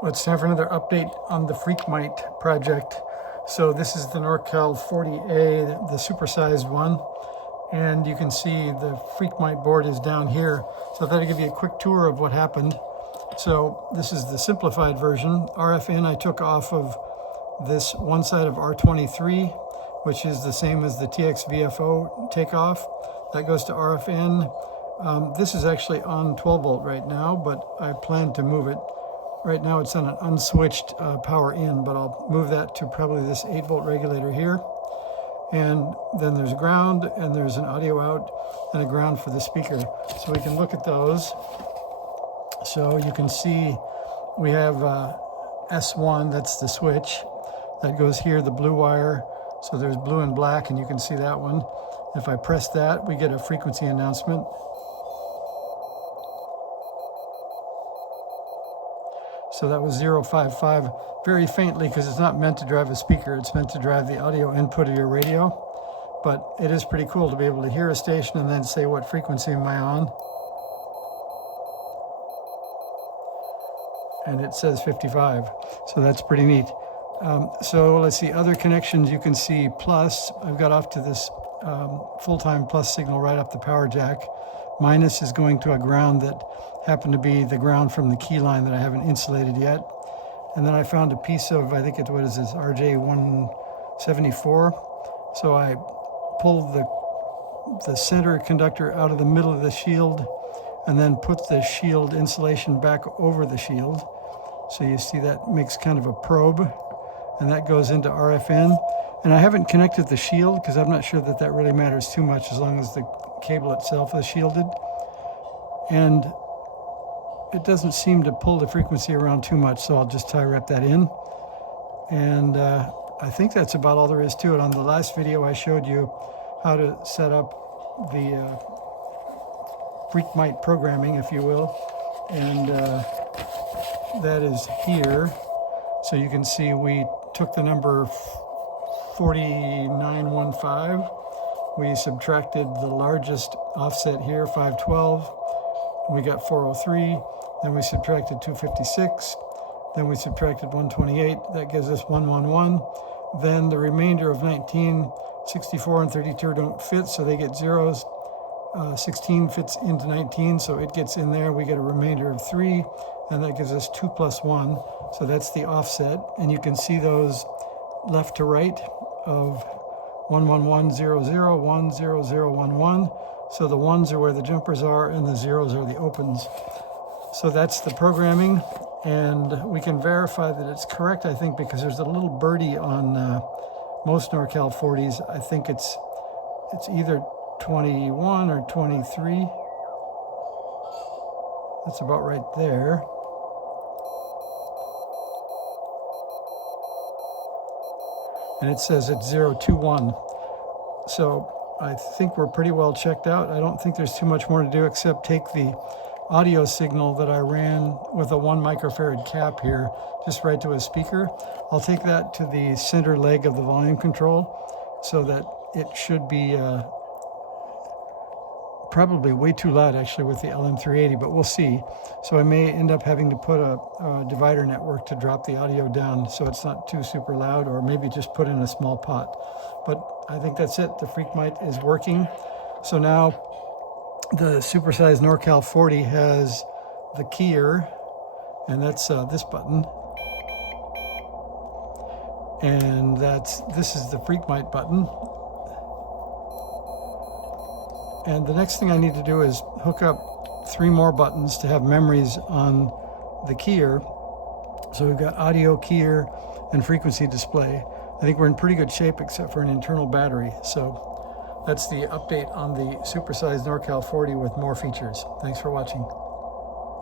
Well, it's time for another update on the Freq Mite project. So this is the NorCal 40A, the supersized one. And you can see the Freq Mite board is down here. So I thought I'd give you a quick tour of what happened. So this is the simplified version. RFN I took off of this one side of R23, which is the same as the TX-VFO takeoff. That goes to RFN. This is actually on 12 volt right now, but I plan to move it. Right now it's on an unswitched power in, but I'll move that to probably this 8 volt regulator here. And then there's ground, and there's an audio out and a ground for the speaker. So we can look at those. So you can see we have S1, that's the switch. That goes here, the blue wire. So there's blue and black, and you can see that one. If I press that, we get a frequency announcement. So that was 055, very faintly, because it's not meant to drive a speaker. It's meant to drive the audio input of your radio. But it is pretty cool to be able to hear a station and then say what frequency am I on. And it says 55, so that's pretty neat. So let's see, other connections you can see plus. I've got off to this full-time plus signal right off the power jack. Minus is going to a ground that happened to be the ground from the key line that I haven't insulated yet. And then I found a piece of, I think what is this, RJ174. So I pulled the center conductor out of the middle of the shield and then put the shield insulation back over the shield. So you see that makes kind of a probe, and that goes into RFN. And I haven't connected the shield because I'm not sure that that really matters too much as long as the cable itself is shielded. And it doesn't seem to pull the frequency around too much, so I'll just tie wrap that in. And I think that's about all there is to it. On the last video I showed you how to set up the Freq Mite programming, if you will. And that is here. So you can see we took the number 4915. We subtracted the largest offset here, 512. We got 403. Then we subtracted 256. Then we subtracted 128. That gives us 111. Then the remainder of 19, 64 and 32 don't fit, so they get zeros. 16 fits into 19, so it gets in there. We get a remainder of 3, and that gives us 2 plus 1. So that's the offset. And you can see those left to right of 11100, 10011. So the ones are where the jumpers are, and the zeros are the opens. So that's the programming, and we can verify that it's correct, I think, because there's a little birdie on most NorCal 40s. I think it's either 21 or 23. That's about right there. And it says it's 021. So I think we're pretty well checked out. I don't think there's too much more to do except take the audio signal that I ran with a 1 microfarad cap here just right to a speaker. I'll take that to the center leg of the volume control so that it should be probably way too loud actually with the LM380, but we'll see. So I may end up having to put a divider network to drop the audio down so it's not too super loud, or maybe just put in a small pot. But I think that's it. The Freq Mite is working. So now the Supersized NorCal 40 has the keyer, and that's this button. And this is the Freq Mite button. And the next thing I need to do is hook up 3 more buttons to have memories on the keyer. So we've got audio, keyer, and frequency display. I think we're in pretty good shape except for an internal battery. So that's the update on the Supersized NorCal 40 with more features. Thanks for watching.